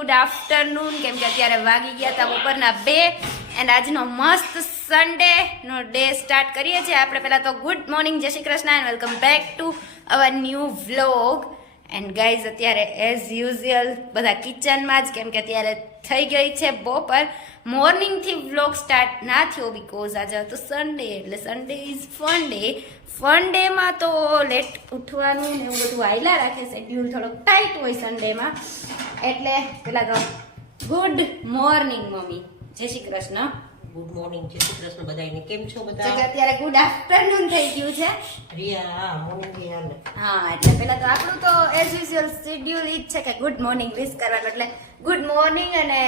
Good afternoon, કેમ કે અત્યારે વાગી ગયા હતા બપોરના 2 એન્ડ આજનો મસ્ત સન્ડે નો ડે સ્ટાર્ટ કરીએ છીએ આપણે. પહેલા તો ગુડ મોર્નિંગ, જય Shri Krishna and welcome back to our new vlog. And guys અત્યારે એઝ યુઝ્યુઅલ બધા કિચનમાં જ, કેમ કે અત્યારે થઈ ગઈ છે બપોર. મોર્નિંગથી વ્લોગ સ્ટાર્ટ ના થયો બીકોઝ આજે હતો સન્ડે, એટલે Sunday is fun day. Fun ડેમાં તો લેટ ઉઠવાનું ને એવું બધું આયલા રાખે, શેડ્યુલ થોડોક ટાઈટ હોય સન્ડેમાં. એટલે પેલા તો ગુડ મોર્નિંગ મમ્મી, જય શ્રી કૃષ્ણ. ગુડ મોર્નિંગ, જય શ્રી કૃષ્ણ બધાને. કેમ છો તો બધા? કે અત્યારે ગુડ આફ્ટરનૂન થઈ ગયું છે. રિયા, હા મોર્નિંગ રિયા. હા, એટલે પેલા તો આપણું તો એઝ યુઝ્યુઅલ શેડ્યુલ ઈ જ છે કે ગુડ મોર્નિંગ વિશ કરવાનું. એટલે ગુડ મોર્નિંગ. અને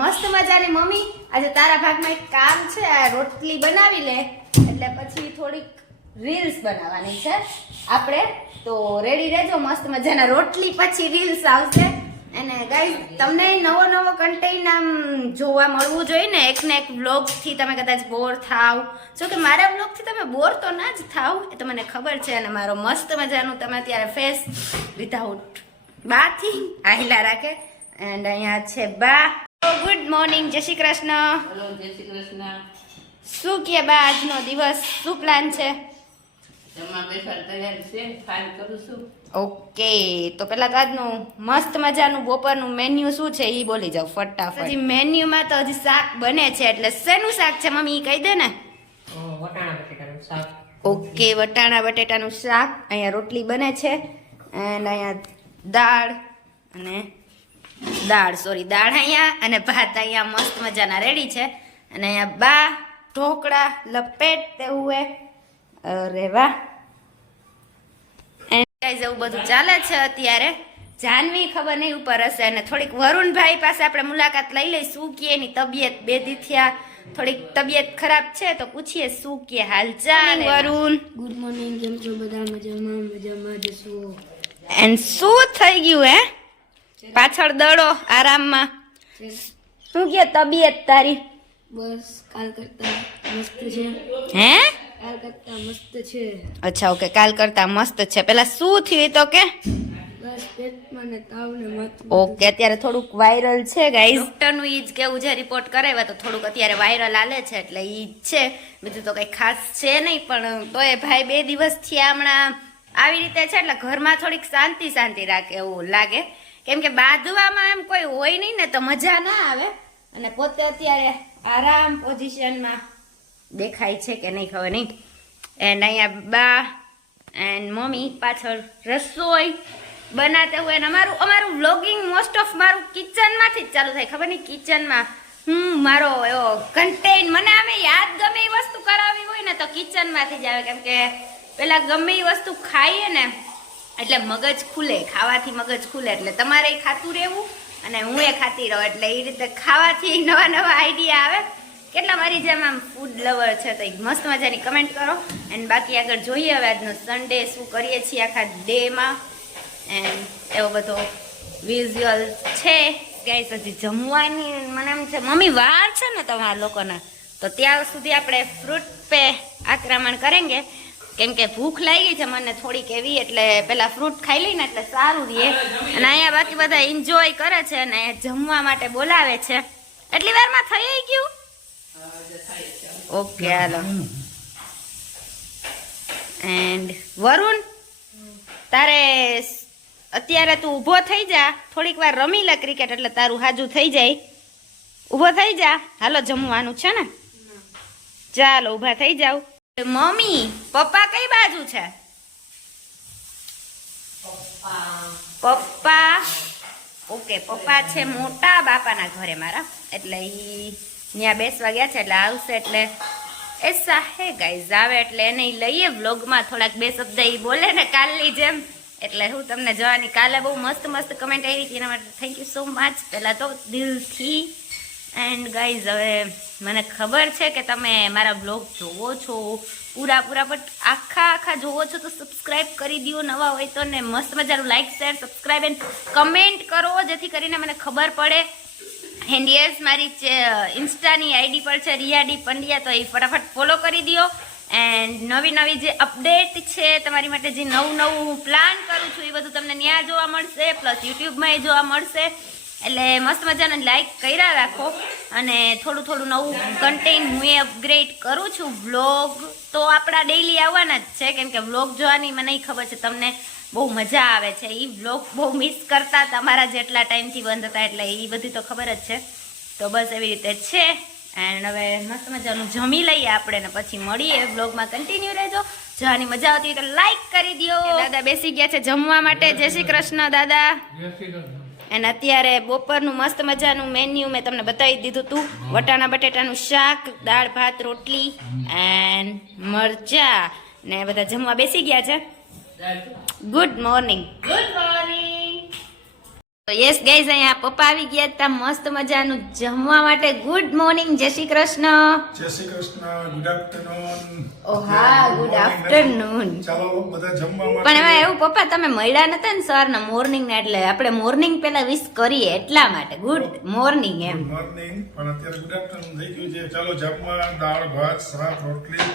મસ્ત મજાની મમ્મી, આજે તારા ભાગમાં એક કામ છે, આ રોટલી બનાવી લે એટલે પછી થોડીક રીલ્સ બનાવવાની છે આપણે. તો રેડી રહેજો, મસ્ત મજાના રોટલી પછી રીલ્સ આવશે. અને ગાઈઝ તમને નવો નવો કન્ટેન્ટ આમ જોવા મળવું જોઈએ ને. એક ને એક વ્લોગથી તમે કદાચ બોર થાવ, જો કે મારા વ્લોગથી તમે બોર તો ના જ થાવ, એ તો મને ખબર છે. અને મારો મસ્ત મજાનું તમે અત્યારે ફેસ વિધાઉટ બાથી આયલા રાખે. એન્ડ અહીંયા છે બા. ગુડ મોર્નિંગ, જય શ્રી કૃષ્ણ. હેલો, જય શ્રી કૃષ્ણ. શું કે બા, આજનો દિવસ શું પ્લાન છે? જમવા બેસવા તૈયાર છે, ફાઇલ કરું છું. ઓકે, તો પેલા તો આજનું મસ્ત મજાનું બપોરનું મેન્યુ શું છે એ બોલી જાવ ફટાફટ. હજી મેન્યુમાં તો હજી શાક બને છે, એટલે શેનું શાક છે મમ્મી ઈ કહી દે ને. વટાણા બટેટાનું શાક. ઓકે, વટાણા બટેટાનું શાક. અહીંયા રોટલી બને છે એન્ડ અહીંયા દાળ અહીંયા અને ભાત અહીંયા મસ્ત મજાના રેડી છે. અને અહીંયા બા ઢોકળા લપેટતે હુએ. અરે વાહ, ગાઈઝ એવું બધું ચાલે છે અત્યારે. જાનવી ખબર નહીં ઉપર હશે, અને થોડીક વરુણભાઈ પાસે આપણે મુલાકાત લઈ લઈ, શું કે એની તબિયત બે દી થયા થોડીક તબિયત ખરાબ છે, તો પૂછીએ શું કે હાલચાલ. Varun, good morning. કેમ છો બધા? મજામાં જશો? એન્ડ શું થઈ ગયું હે પાછળ દડો આરામમાં? શું કે તબિયત તારી? બસ કાલ કરતા મસ્ત છે. હે? કાલ કરતા મસ્ત છે. અચ્છા, ઓકે, કાલ કરતા મસ્ત છે. પેલા શું થયું એ તો કે? બસ પેટમાં ને તાવ ને માથું. ઓકે, અત્યારે થોડુંક વાયરલ છે ગાઈઝ. ડોક્ટરનું ઈ જ કેવું છે, રિપોર્ટ કરાવ્યા તો થોડુંક અત્યારે વાયરલ આલે છે, એટલે ઈ જ છે, બીજું તો કઈ ખાસ છે નહીં. પણ તોય ભાઈ 2 દિવસથી હમણાં આવી રીતે છે, એટલે ઘરમાં થોડીક શાંતિ રાખે એવું લાગે. કેમ કે બાંધવામાં એમ કોઈ હોય નહીં ને તો મજા ના આવે. અને પોતે અત્યારે આરામ પોઝિશનમાં દેખાય છે કે નહીં ખબર નહીં. એન્ડ અહીંયા બા એન્ડ મમ્મી પાછળ રસોઈ બનાતે હોય. અને અમારું વ્લોગિંગ મોસ્ટ ઓફ મારું કિચનમાંથી જ ચાલુ થાય. ખબર નહીં કિચનમાં મારો એવો કન્ટેન્ટ, મને આમે યાદ ગમે એ વસ્તુ કરાવી હોય ને તો કિચનમાંથી જ આવે. કેમ કે પેલા ગમે એ વસ્તુ ખાઈએ ને એટલે મગજ ખુલે, ખાવાથી મગજ ખુલે. એટલે તમારે ખાતું રહેવું અને હું એ ખાતી રહું, એટલે એ રીતે ખાવાથી નવા નવા આઈડિયા આવે. કેટલા મારી જેમ આમ ફૂડ લવર છે તો મસ્ત મજાની કમેન્ટ કરો. એન્ડ બાકી આગળ જોઈએ હવે આજનો સન્ડે શું કરીએ છીએ આખા ડેમાં. એન્ડ એવો બધો વિઝ્યુઅલ છે ગાઈસ. હજી જમવાની મને એમ છે મમ્મી વાર છે ને તમારા લોકોના, તો ત્યાં સુધી આપણે ફ્રૂટ પે આક્રમણ કરેંગે. કેમ કે ભૂખ લાગી છે મને થોડીક એવી, એટલે પેલા ફ્રૂટ ખાઈ લઈને એટલે સારું રહે. અને અહીંયા બાકી બધા એન્જોય કરે છે અને જમવા માટે બોલાવે છે. એટલી વારમાં થઈ ગયું? Okay, hello. એન્ડ વરુણ, તારે અત્યારે તું ઊભો થઈ જા, થોડીક વાર રમી લે ક્રિકેટ, એટલે તારું હાજુ થઈ જાય. ઊભો થઈ જા, હાલો જમવાનું છે ને, ચાલો ઊભા થઈ જાવ. મમ્મી પપ્પા કઈ બાજુ છે? પપ્પા ઓકે, પપ્પા છે મોટા બાપાના ઘરે મારા, એટલે ઈ ત્યાં બેસવા ગયા છે, એટલે આવશે એટલે એસા હે ગાઈઝ. આવે એટલે એને લઈએ વ્લોગમાં, થોડાક 2 શબ્દ ઈ બોલે ને કાલની જેમ. એટલે હું તમને જોવાની, કાલે બહુ મસ્ત કમેન્ટ આવી હતી, એના માટે થેન્ક યુ સો મચ પહેલા તો દિલથી. એન્ડ ગાઈઝ હવે મને ખબર છે કે તમે મારા બ્લોગ જોવો છો પૂરા, બટ આખા જોવો છો તો સબસ્ક્રાઇબ કરી દો નવા હોય તો, ને મસ્ત મજાનું like share subscribe and comment કરો, જેથી કરીને મને ખબર પડે. એન્ડ યસ, મારી ઇન્સ્ટાની આઈડી પર છે રિયા ડી પંડ્યા, તો એ ફટાફટ ફોલો કરી દો. એન્ડ નવી જે અપડેટ છે તમારી માટે, જે નવું હું પ્લાન કરું છું એ બધું તમને ત્યાં જોવા મળશે, પ્લસ યુટ્યુબમાં એ જોવા મળશે. એટલે મસ્ત મજાનું લાઈક કર્યા રાખો અને થોડું થોડું નવું કન્ટેન્ટ હું એ અપગ્રેડ કરું છું. વ્લોગ તો આપણા ડેઈલી આવવાના જ છે, કેમ કે વ્લોગ જોવાની મને ખબર છે તમને બહુ મજા આવે છે. એ વ્લોગ બહુ મિસ કરતા તમારા જેટલા ટાઈમથી બંધ હતા, એટલે એ બધી તો ખબર જ છે. તો બસ એવી રીતે છે. એન્ડ હવે મસ્ત મજાનું જમી લઈએ આપણે ને પછી મળીએ. વ્લોગમાં કન્ટિન્યુ રહેજો. જોવાની મજા આવતી હોય તો લાઈક કરી દો. દાદા બેસી ગયા છે જમવા માટે. જય શ્રી કૃષ્ણ દાદા. અને અત્યારે બપોરનું મસ્ત મજાનું મેન્યુ મેં તમને બતાવી દીધું હતું. વટાણા બટેટાનું શાક, દાળ ભાત રોટલી એન્ડ મરચા ને બધા જમવા બેસી ગયા છે. Good morning. Good morning. Yes guys, અહીંયા પપ્પા આવી ગયા હતા મસ્ત મજાનું જમવા માટે. Good morning. જય શ્રી કૃષ્ણ. જય શ્રી કૃષ્ણ. Good afternoon. ઓ હા, ગુડ આફ્ટરનૂન. ચાલો બધા જમવા માટે. પણ એમાં એવું પપ્પા તમે મળ્યા નતા ને સવારના મોર્નિંગ ને, એટલે આપણે મોર્નિંગ પેલા વિશ કરીએ એટલા માટે ગુડ મોર્નિંગ એમ. Good morning. પણ અત્યારે ગુડ આફ્ટરનૂન થઈ ગયું છે. ચાલો જમવા દાળ ભાત શાક રોટલી.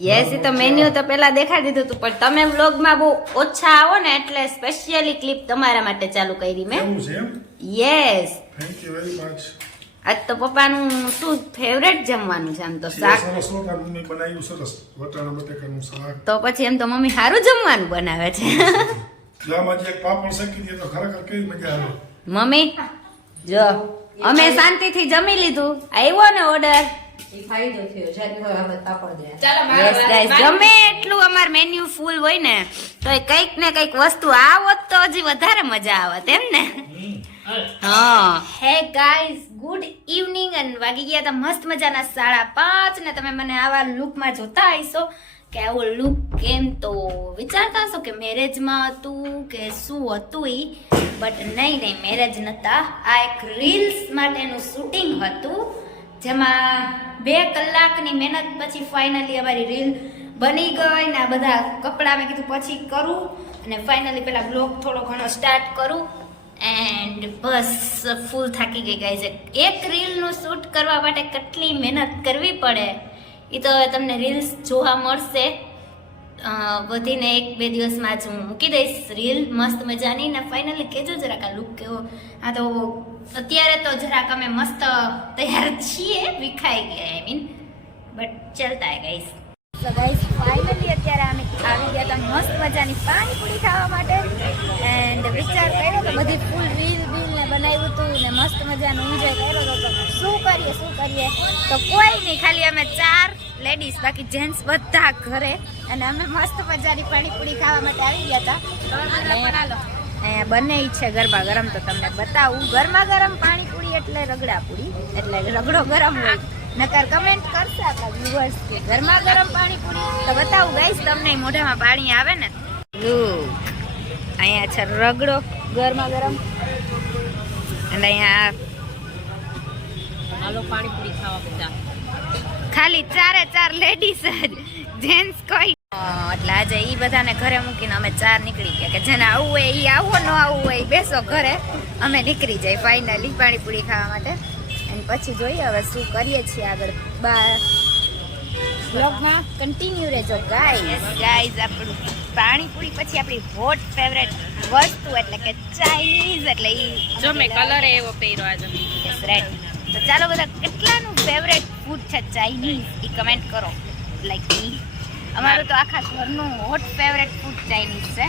યસ, એ તો મેન્યુ તો પેલા દેખાડી દીધું હતું, પણ તમે વ્લોગમાં બહુ ઓછા આવો ને એટલે સ્પેશિયલી ક્લિપ તમારા માટે ચાલુ કરી મેં. એવું છે એમ. Yes, thank you very much. આજ તો પપ્પાનું શું ફેવરેટ જમવાનું છે? આમ તો શાક સરસ રોટલા મમ્મી બનાવ્યું સરસ. વટાણા બટેકાનું શાક. તો પછી એમ તો મમ્મી સારું જમવાનું બનાવે છે. લામાં જે એક પાપડ શેકી દે તો ખરેખર કેવી મજા આવે. મમ્મી જો અમે શાંતિથી જમી લીધું. આવ્યો ને ઓર્ડર. Yes, guys, ગમે એટલું અમાર મેન્યુ ફૂલ હોય ને તો કંઈક ને કંઈક વસ્તુ આવત તો હજી વધારે મજા આવત એમ ને. હા, હે ગાઈઝ, ગુડ ઇવનિંગ. અને વાગી ગયા હતા મસ્ત મજાના 5:30 ને તમે મને આવા લુકમાં જોતા હશો કે આવો લુક કેમ, તો વિચારતા હશો કે મેરેજમાં હતું કે શું હતું ઈ, બટ નહીં, મેરેજ નતા. આ એક રીલ્સ માટેનું શૂટિંગ હતું જેમાં 2 કલાકની મહેનત પછી ફાઇનલી અમારી રીલ બની ગઈ ને આ બધા કપડાં મેં કીધું પછી કરું અને ફાઇનલી પેલા બ્લોગ થોડો ઘણો સ્ટાર્ટ કરું એન્ડ બસ ફૂલ થાકી ગઈ ગાઈઝ. એક રીલનું શૂટ કરવા માટે કેટલી મહેનત કરવી પડે એ તો હવે તમને રીલ્સ જોવા મળશે. વધીને 1-2 દિવસમાં જ હું મૂકી દઈશ રીલ મસ્ત મજાની. ને ફાઇનલી કહેજો જરાક આ લુક કેવો. આ તો અત્યારે તો જરાક અમે મસ્ત તૈયાર છીએ, વિખાઈ ગયા આઈ મીન, બટ ચલતા હે ગાઈસ. સો ગાઈસ, ફાઇનલી અત્યારે અમે આવી ગયા હતા મસ્ત મજાની પાણીપુરી ખાવા માટે એન્ડ વિચાર કર્યો તો બધી ફૂલ રીલ ને બનાવ્યું હતું ને મસ્ત મજાનું એન્જોય કર્યો હતો. તો શું કરીએ તો કોઈ નહીં, ખાલી અમે 4 લેડીઝ, બાકી જેન્ટ્સ બધા ઘરે, અને અમે મસ્ત મજાની પાણીપુરી ખાવા માટે આવી ગયા હતા. અહીંયા બને છે ગરબા ગરમ, તો તમને બતાવું. ગરમા ગરમ પાણીપુરી એટલે રગડા પૂરી, એટલે રગડો ગરમ હોય. નકર કમેન્ટ કરશે આપણા વ્યુઅર્સ કે ગરમા ગરમ પાણીપુરી, તો બતાવું ગાઈસ તમને. મોઢામાં પાણી આવે ને. અહીંયા છે રગડો ગરમા ગરમ, અને અહીંયા હાલો પાણીપુરી ખાવા બધા. ખાલી 4 લેડીઝ જ, જેન્ટ્સ કોઈ. એટલે આજે ઈ બધાને ઘરે મૂકીને અમે 4 નીકળી ગયા કે જેને આવવું હોય ઈ આવો, ન આવવું હોય બેસો ઘરે. અમે નીકળી જાય ફાઇનલી પાણીપુરી ખાવા માટે. અને પછી જોઈએ હવે શું કરીએ છીએ આગળ. બ્લોગમાં કન્ટિન્યુ રહેજો ગાઈઝ. આપણું પાણીપુરી પછી આપણી હોટ ફેવરેટ વસ્તુ એટલે કે ચાઇનીઝ, એટલે ઈ જો મેં કલર એવો પહેર્યો આજે. રેડ. તો ચાલો બધા કેટલાનું ફેવરેટ ફૂડ છે ચાઇનીઝ એ કમેન્ટ કરો. લાઈક મી, અમારું તો આખા ઘરનું હોટ ફેવરેટ ફૂડ ચાઇનીઝ છે.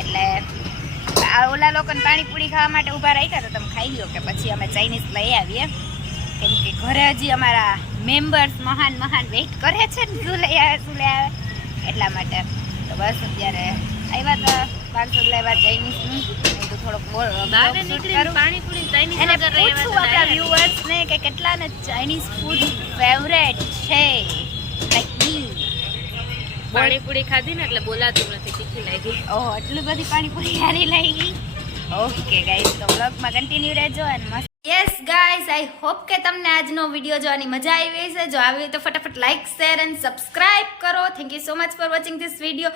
એટલે ઓલા લોકોને પાણીપુરી ખાવા માટે ઊભા રાખ્યા તો તમે ખાઈ લો કે પછી અમે ચાઇનીઝ લઈ આવીએ, કેમ કે ઘરે હજી અમારા મેમ્બર્સ મહાન વેઇટ કરે છે ને શું લઈ આવે એટલા માટે. તો બસ અત્યારે આવ્યા હતા પાર્સલ લેવા ચાઇનીઝનું. તો થોડોક પાણીપુરી ચાઇનીઝ એને પૂછું આપણા વ્યુઅર્સને કે કેટલાને ચાઇનીઝ ફૂડ ફેવરેટ છે. પાણીપુરી ખાધી ને એટલે બોલાતું નથી, તીખી લાગી. ઓહ, એટલી બધી પાણીપુરી સારી લાગી. ઓકે ગાઈસ, તો વ્લોગમાં કન્ટિન્યુ રહેજો અને મસ્ત. યસ ગાઈસ, આઈ હોપ કે તમને આજનો વિડીયો જોવાની મજા આવી હશે. જો આવી હોય તો ફટાફટ લાઈક, શેર એન્ડ સબસ્ક્રાઇબ કરો. Thank you so much for watching this video.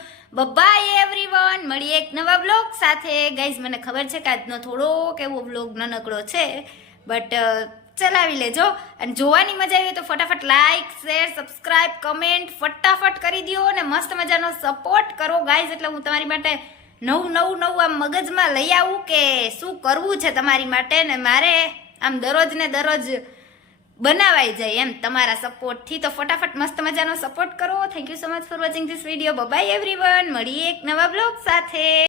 By everyone. મળીએ એક નવા બ્લોગ સાથે. ગાઈસ, મને ખબર છે કે આજનો થોડોક એવો બ્લોગ નાનકડો છે, બટ ચલાવી લેજો. અને જોવાની મજા આવી તો ફટાફટ લાઈક, શેર, સબસ્ક્રાઇબ, કમેન્ટ ફટાફટ કરી દો અને મસ્ત મજાનો સપોર્ટ કરો ગાઈઝ. એટલે હું તમારી માટે નવું આમ મગજમાં લઈ આવું કે શું કરવું છે તમારી માટે, ને મારે આમ દરરોજ ને દરરોજ બનાવાઈ જાય એમ તમારા સપોર્ટથી. તો ફટાફટ મસ્ત મજાનો સપોર્ટ કરો. Thank you so much for watching this video. By everyone. મળીએ એક નવા બ્લોગ સાથે.